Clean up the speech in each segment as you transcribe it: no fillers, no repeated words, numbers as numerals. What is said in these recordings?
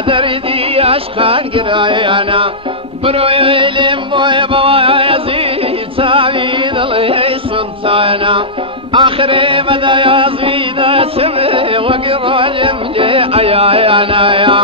دردي أشخان قرايانا بروي لم بوي بوايزي تعبيد الله سلطانا آخري بدا يزيد سمي وقرا يمجي أيانا يا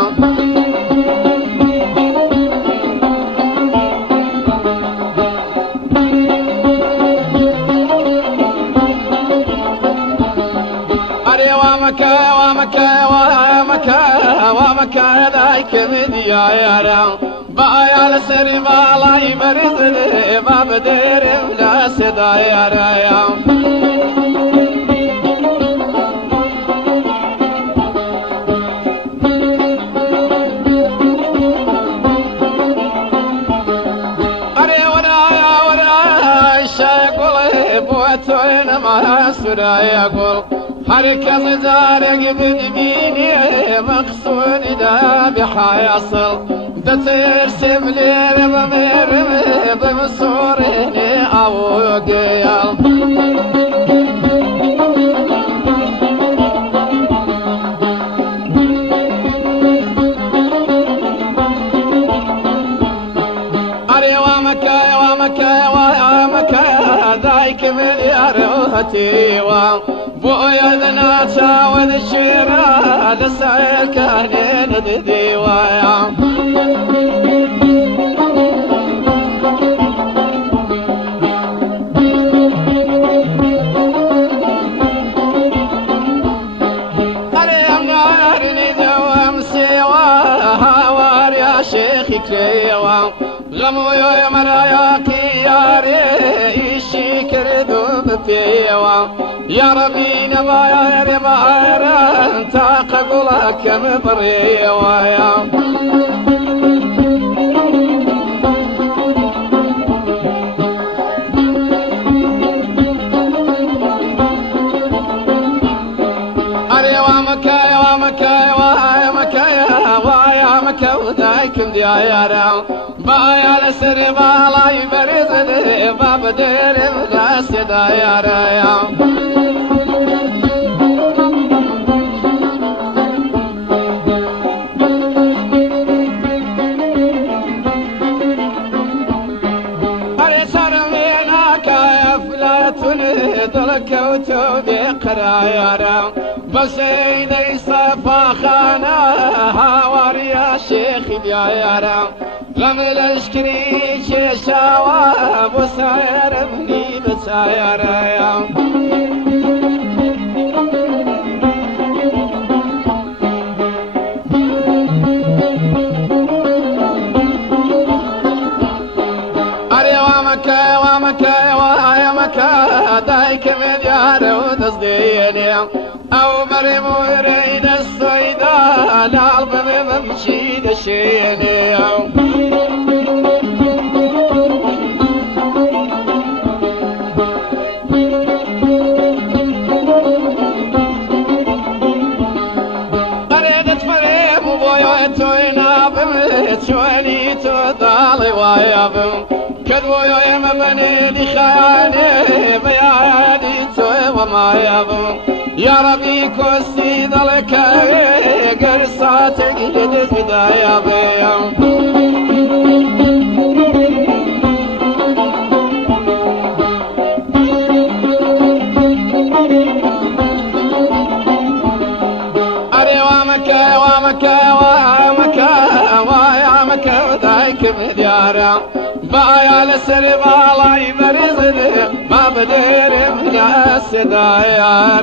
ومكا ذاك مديا يا بايا لسري بالا يبرز باب دير بلا صدا يا بوتوين ما سرا يقول حركة زارق بدبيني مقصود دا بحيصل ترسم لي رمي بمصوريني او ديال مليارتي وبويا الناتا والشيرة لسعير كانين ديوايا شيخي كريوا غمو يا مرايا كياري شكر ذوب فيوا يا ربي نبايا يا ربا انت قبلك مبريوا يا ودايكم ديارا بايا لسري بالا يبرز باب دير بلا صدا يا قرايارا بس إذا صفا خانا هاور يا شيخ ديارا غمل الشكري شيشاوا بساير ابني بسايرا يا دايك مليار وتصديني او مريم ويريد الصيدة العرب بمشي دشيني قريدت مريم وبويتوينا بمت شوالي تضالي ويابم كذبوا يا مبني دي خياني بيادي توي وما يابو يا ربي كوسي ذلك قرصاتك للفدا يا بيام أري وامك ودايك بديارا بايا لسر بالا يبرز ما بدير من الصدا يا